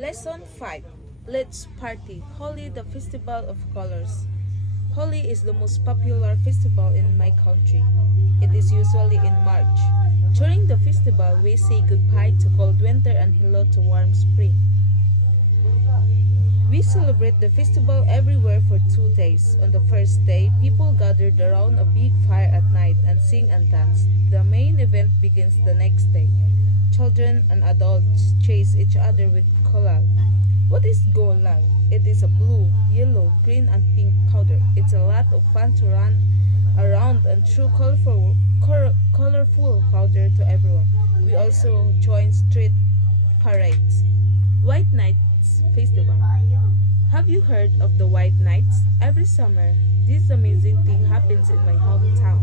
Lesson 5. Let's party. Holi, the festival of colors. Holi is the most popular festival in my country. It is usually in March. During the festival, we say goodbye to cold winter and hello to warm spring. We celebrate the festival everywhere for 2 days. On the first day, people gathered around a big fire at night and sing and dance. The main event begins the next day. Children and adults chase each other with kolal. What is golal? It is a blue, yellow, green and pink powder. It's a lot of fun to run around and throw colorful powder to everyone. We also join street parades. White Nights Festival. Have you heard of the White Nights? Every summer, this amazing thing happens in my hometown.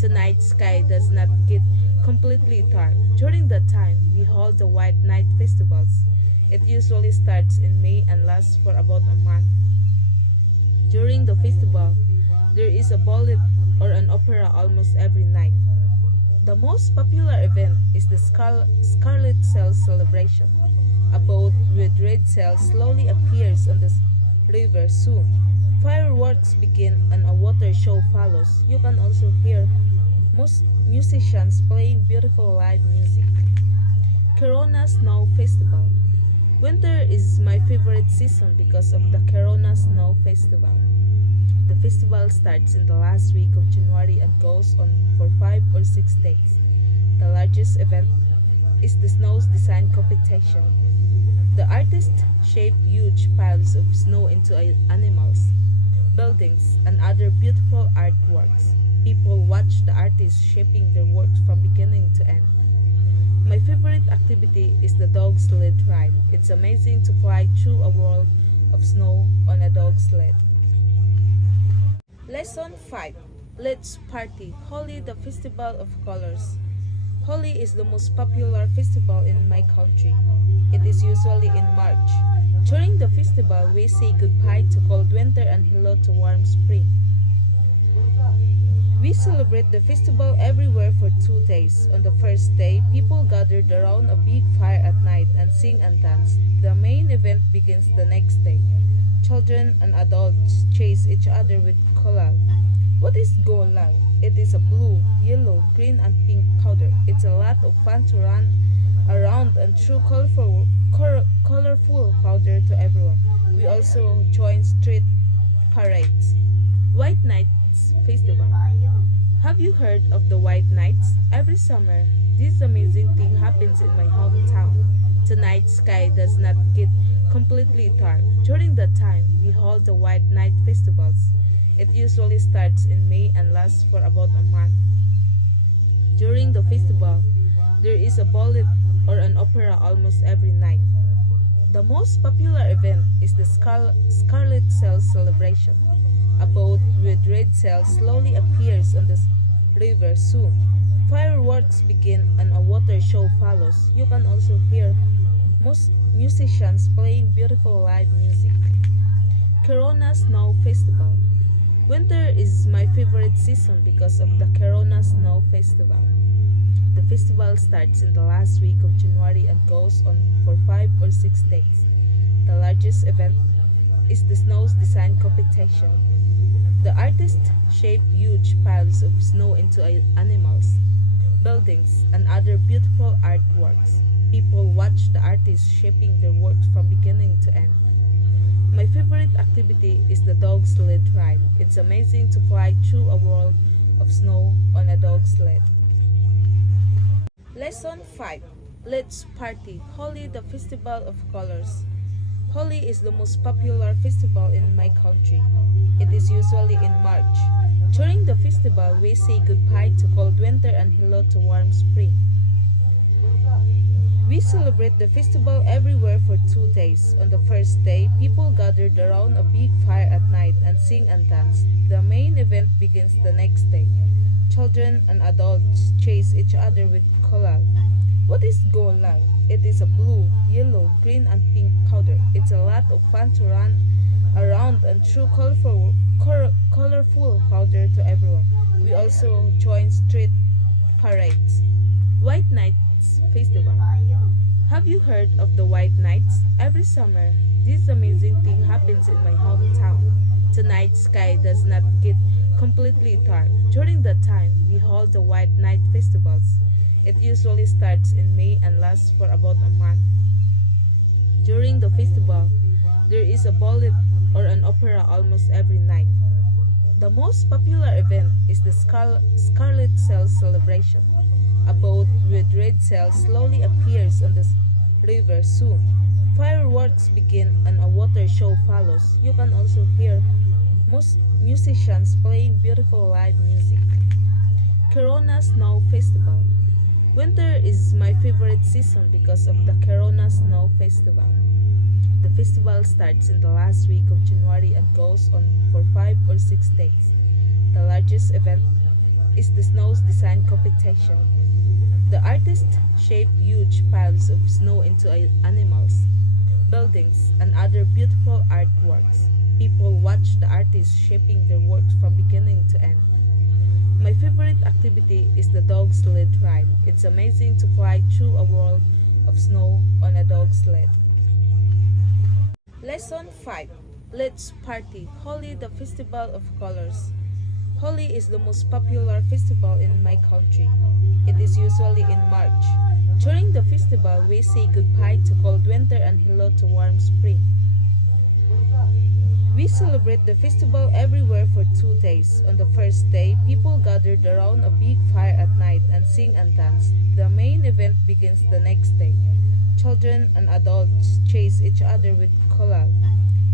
The night sky does not get completely dark. During that time, we hold the White Night Festivals. It usually starts in May and lasts for about a month. During the festival, there is a ballet or an opera almost every night. The most popular event is the Scarlet Sails celebration. A boat with red sails slowly appears on the river soon. Fireworks begin and a water show follows. You can also hear most musicians playing beautiful live music. Corona Snow Festival. Winter is my favorite season because of the Corona Snow Festival. The festival starts in the last week of January and goes on for 5 or 6 days. The largest event is the snow design competition. The artists shape huge piles of snow into animals, buildings, and other beautiful artworks. People watch the artists shaping their works from beginning to end. My favorite activity is the dog sled ride. It's amazing to fly through a world of snow on a dog sled. Lesson 5. Let's party. Holi, the festival of colors. Holi is the most popular festival in my country. It is usually in March. During the festival, we say goodbye to cold winter and hello to warm spring. We celebrate the festival everywhere for 2 days. On the first day, people gathered around a big fire at night and sing and dance. The main event begins the next day. Children and adults chase each other with kolal. What is golal? It is a blue, yellow, green and pink powder. It's a lot of fun to run around and throw colorful powder to everyone. We also join street parades. White Nights Festival. Have you heard of the White Nights? Every summer, this amazing thing happens in my hometown. The night sky does not get completely dark. During that time, we hold the White Night Festivals. It usually starts in May and lasts for about a month. During the festival, there is a ballet or an opera almost every night. The most popular event is the Scarlet Sails celebration. A boat with red sails slowly appears on the river soon. Fireworks begin and a water show follows. You can also hear most musicians playing beautiful live music. Corona Snow Festival. Winter is my favorite season because of the Corona Snow Festival. The festival starts in the last week of January and goes on for 5 or 6 days. The largest event is the snow design competition. The artists shape huge piles of snow into animals, buildings, and other beautiful artworks. People watch the artists shaping their works from beginning to end. My favorite activity is the dog sled ride. It's amazing to fly through a world of snow on a dog sled. Lesson 5. Let's party. Holi, the festival of colors. Holi is the most popular festival in my country. It is usually in March. During the festival, we say goodbye to cold winter and hello to warm spring. We celebrate the festival everywhere for 2 days. On the first day, people gathered around a big fire at night and sing and dance. The main event begins the next day. Children and adults chase each other with kolal. What is golal? It is a blue, yellow, green and pink powder. It's a lot of fun to run around and throw colorful powder to everyone. We also join street parades. White Nights Festival. Have you heard of the White Nights? Every summer, this amazing thing happens in my hometown. Tonight, sky does not get completely dark. During that time, we hold the White Night festivals. It usually starts in May and lasts for about a month. During the festival, there is a ballet or an opera almost every night. The most popular event is the Scarlet Sails celebration. A boat with red sails slowly appears on the river soon. Fireworks begin and a water show follows. You can also hear most musicians playing beautiful live music. Corona Snow Festival. Winter is my favorite season because of the Corona Snow Festival. The festival starts in the last week of January and goes on for 5 or 6 days. The largest event is the Snow's Design Competition. The artists shape huge piles of snow into animals, buildings, and other beautiful artworks. People watch the artists shaping their works from beginning to end. My favorite activity is the dog sled ride. It's amazing to fly through a world of snow on a dog sled. Lesson 5. Let's party. Holi, the festival of colors. Holi is the most popular festival in my country. It is usually in March. During the festival, we say goodbye to cold winter and hello to warm spring. We celebrate the festival everywhere for 2 days. On the first day, people gathered around a big fire at night and sing and dance. The main event begins the next day. Children and adults chase each other with kolal.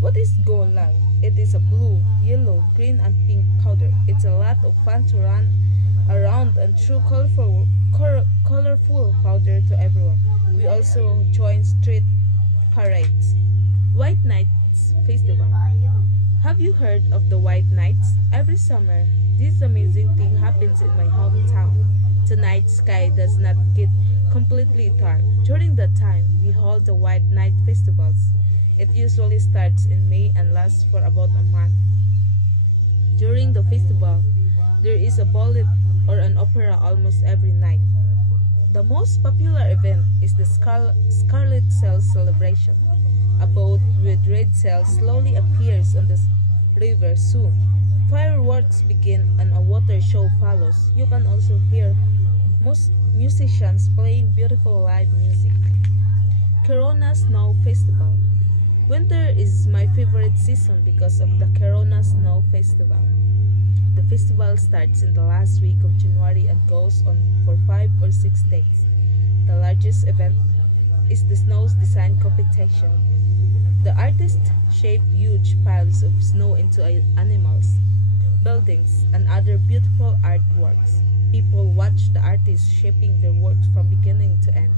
What is golal? It is a blue, yellow, green, and pink powder. It's a lot of fun to run around and throw colorful powder to everyone. We also join street parades. White Nights Festival. Have you heard of the White Nights? Every summer, this amazing thing happens in my hometown. Tonight, sky does not get completely dark. During that time, we hold the White Night festivals. It usually starts in May and lasts for about a month. During the festival, there is a ballet or an opera almost every night. The most popular event is the Scarlet Sails celebration. A boat with red sails slowly appears on the river soon. Fireworks begin and a water show follows. You can also hear most musicians playing beautiful live music. Corona Snow Festival. Winter is my favorite season because of the Corona Snow Festival. The festival starts in the last week of January and goes on for 5 or 6 days. The largest event is the Snow's Design Competition. The artists shape huge piles of snow into animals, buildings, and other beautiful artworks. People watch the artists shaping their works from beginning to end.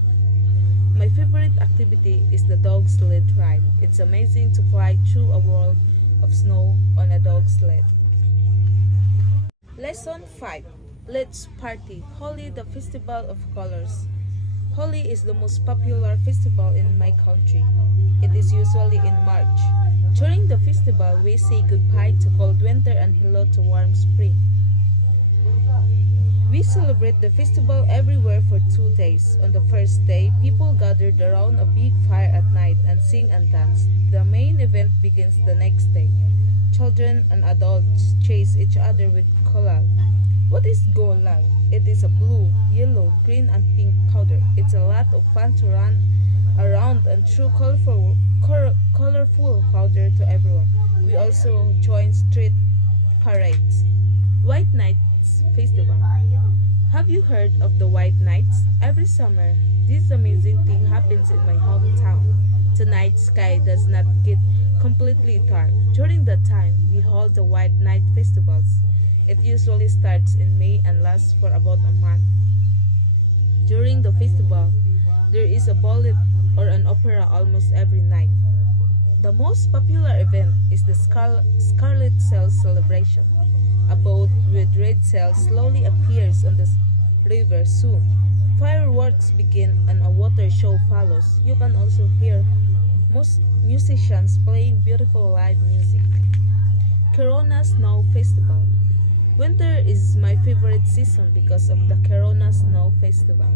My favorite activity is the dog sled ride. It's amazing to fly through a world of snow on a dog sled. Lesson 5. Let's party. Holi, the festival of colors. Holi is the most popular festival in my country. It is usually in March. During the festival, we say goodbye to cold winter and hello to warm spring. We celebrate the festival everywhere for 2 days. On the first day, people gathered around a big fire at night and sing and dance. The main event begins the next day. Children and adults chase each other with kolal. What is golal? It is a blue, yellow, green, and pink powder. It's a lot of fun to run around and throw colorful powder to everyone. We also join street parades. White Nights Festival. Have you heard of the White Nights? Every summer, this amazing thing happens in my hometown. Tonight, sky does not get completely dark. During that time, we hold the White Night festivals. It usually starts in May and lasts for about a month. During the festival, there is a ballet or an opera almost every night. The most popular event is the Scarlet Sails celebration. A boat with red sails slowly appears on the river soon. Fireworks begin and a water show follows. You can also hear most musicians playing beautiful live music. Corona Snow Festival. Winter is my favorite season because of the Corona Snow Festival.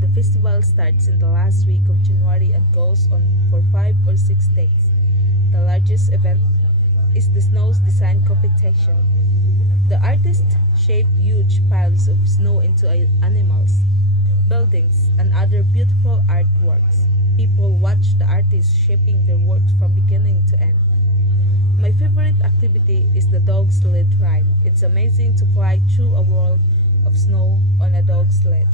The festival starts in the last week of January and goes on for 5 or 6 days. The largest event is the snow design competition. The artists shape huge piles of snow into animals, buildings, and other beautiful artworks. People watch the artists shaping their works from beginning to end. My favorite activity is the dog sled ride. It's amazing to fly through a world of snow on a dog sled.